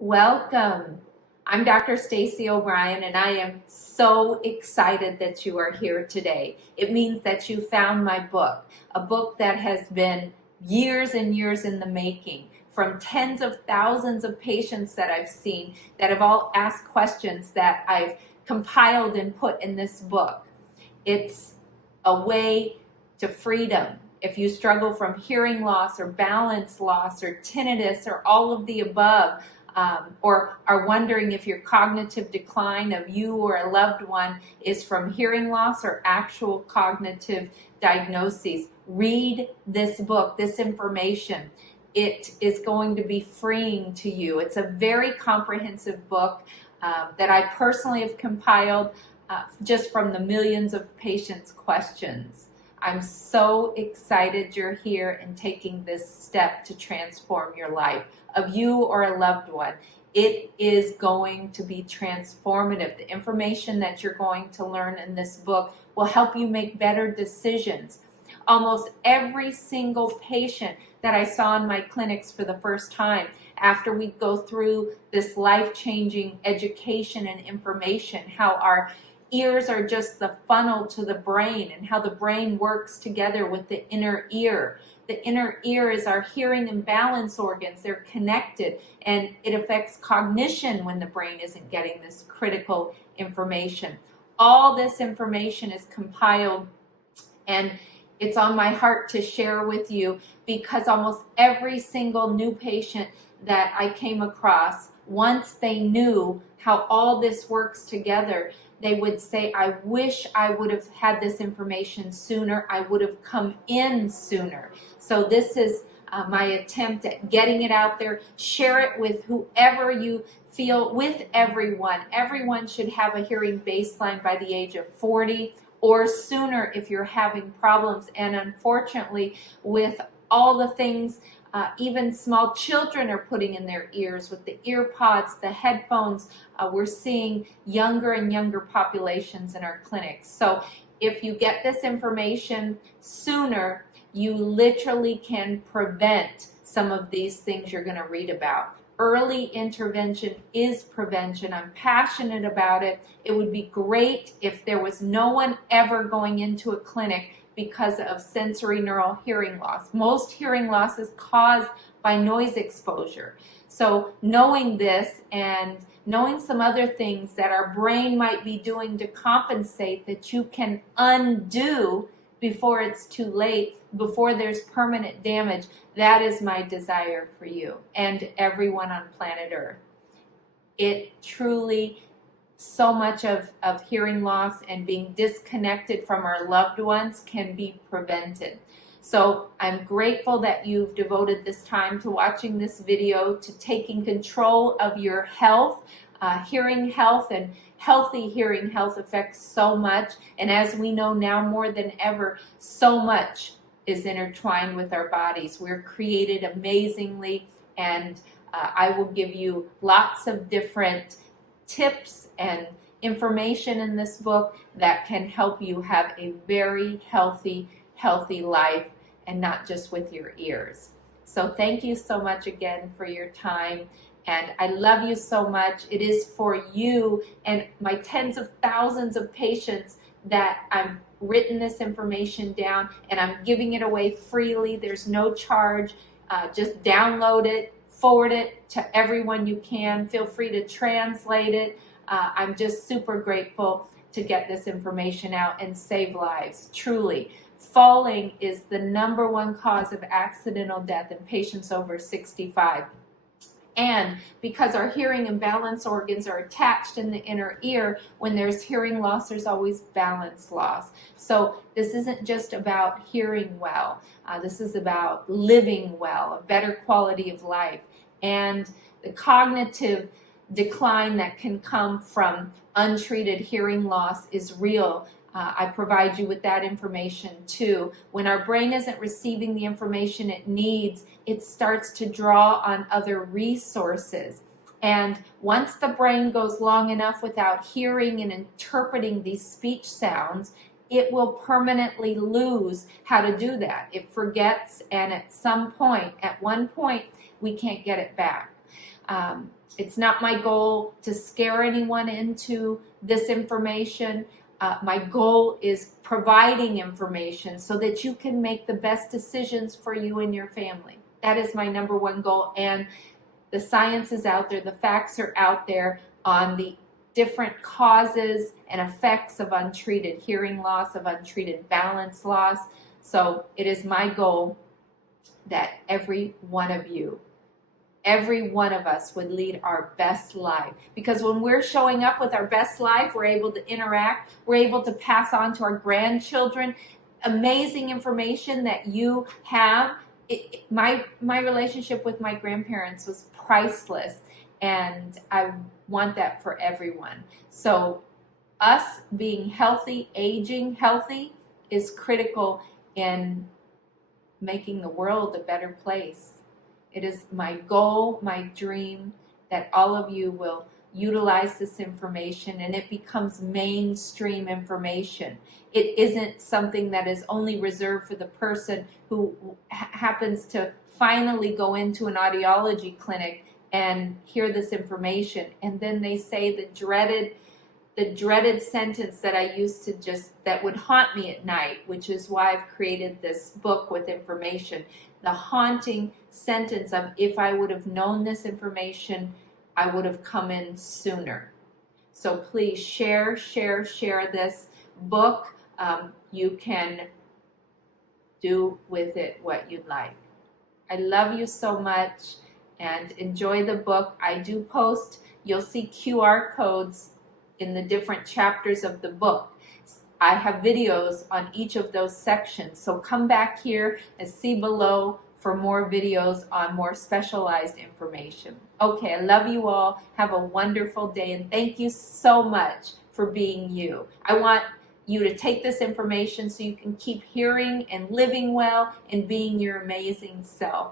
Welcome. I'm Dr. Stacy O'Brien, and I am so excited that you are here today. It means that you found my book, a book that has been years and years in the making, from tens of thousands of patients that I've seen that have all asked questions that I've compiled and put in this book. It's a way to freedom. If you struggle from hearing loss or balance loss or tinnitus or all of the above, or are wondering if your cognitive decline of you or a loved one is from hearing loss or actual cognitive diagnoses, read this book, this information. It is going to be freeing to you. It's a very comprehensive book that I personally have compiled just from the millions of patients' questions. I'm so excited you're here and taking this step to transform your life of you or a loved one. It is going to be transformative. The information that you're going to learn in this book will help you make better decisions. Almost every single patient that I saw in my clinics for the first time, after we go through this life-changing education and information, how our ears are just the funnel to the brain and how the brain works together with the inner ear. The inner ear is our hearing and balance organs. They're connected, and it affects cognition when the brain isn't getting this critical information. All this information is compiled, and it's on my heart to share with you because almost every single new patient that I came across, once they knew how all this works together, they would say, I wish I would have had this information sooner. I would have come in sooner. So this is my attempt at getting it out there. Share it with whoever you feel, with everyone. Everyone should have a hearing baseline by the age of 40 or sooner if you're having problems. And unfortunately, with all the things even small children are putting in their ears with the ear pods, the headphones. We're seeing younger and younger populations in our clinics. So if you get this information sooner, you literally can prevent some of these things you're going to read about. Early intervention is prevention. I'm passionate about it. It would be great if there was no one ever going into a clinic because of sensory neural hearing loss. Most hearing loss is caused by noise exposure. So knowing this and knowing some other things that our brain might be doing to compensate that you can undo before it's too late, before there's permanent damage, that is my desire for you and everyone on planet Earth. It truly, so much of hearing loss and being disconnected from our loved ones can be prevented. So I'm grateful that you've devoted this time to watching this video, to taking control of your health. Hearing health and healthy hearing health affects so much. And as we know now more than ever, so much is intertwined with our bodies. We're created amazingly, and I will give you lots of different tips and information in this book that can help you have a very healthy life, and not just with your ears. So thank you so much again for your time, and I love you so much. It is for you and my tens of thousands of patients that I've written this information down, and I'm giving it away freely. There's no charge. Just download it, forward it to everyone you can. Feel free to translate it. I'm just super grateful to get this information out and save lives, truly. Falling is the #1 cause of accidental death in patients over 65. And because our hearing and balance organs are attached in the inner ear, when there's hearing loss, there's always balance loss. So this isn't just about hearing well. This is about living well, a better quality of life. And the cognitive decline that can come from untreated hearing loss is real. I provide you with that information too. When our brain isn't receiving the information it needs, it starts to draw on other resources. And once the brain goes long enough without hearing and interpreting these speech sounds, it will permanently lose how to do that. It forgets, and at one point, we can't get it back. It's not my goal to scare anyone into this information. My goal is providing information so that you can make the best decisions for you and your family. That is my number one goal. And the science is out there, the facts are out there on the different causes and effects of untreated hearing loss, of untreated balance loss. So it is my goal that every one of you, every one of us would lead our best life. Because when we're showing up with our best life, we're able to interact, we're able to pass on to our grandchildren amazing information that you have. My relationship with my grandparents was priceless, and I want that for everyone. So us being healthy, aging healthy, is critical in making the world a better place. It is my goal, my dream, that all of you will utilize this information and it becomes mainstream information. It isn't something that is only reserved for the person who happens to finally go into an audiology clinic and hear this information, and then they say the dreaded sentence that I used to that would haunt me at night, which is why I've created this book with information. The haunting sentence of, if I would have known this information, I would have come in sooner. So please share this book. You can do with it what you'd like. I love you so much, and enjoy the book. I do post, you'll see QR codes in the different chapters of the book. I have videos on each of those sections. So come back here and see below for more videos on more specialized information. Okay, I love you all. Have a wonderful day, and thank you so much for being you. I want you to take this information so you can keep hearing and living well and being your amazing self.